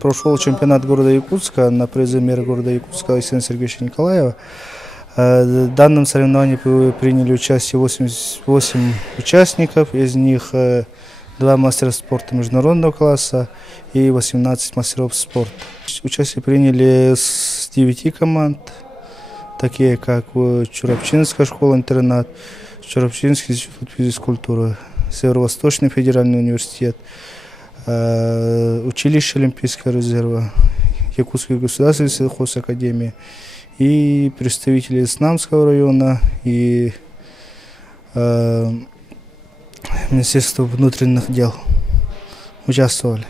Прошел чемпионат города Якутска на призы мэра города Якутска Александра Сергеевича Николаева. В данном соревновании приняли участие 88 участников, из них 2 мастера спорта международного класса и 18 мастеров спорта. Участие приняли с 9 команд, такие как Чурапчинская школа-интернат, Чурапчинский институт физкультуры, Северо-Восточный федеральный университет, училище Олимпийского резерва, Якутская государственная сельхозакадемия и представители Снамского района и Министерства внутренних дел участвовали.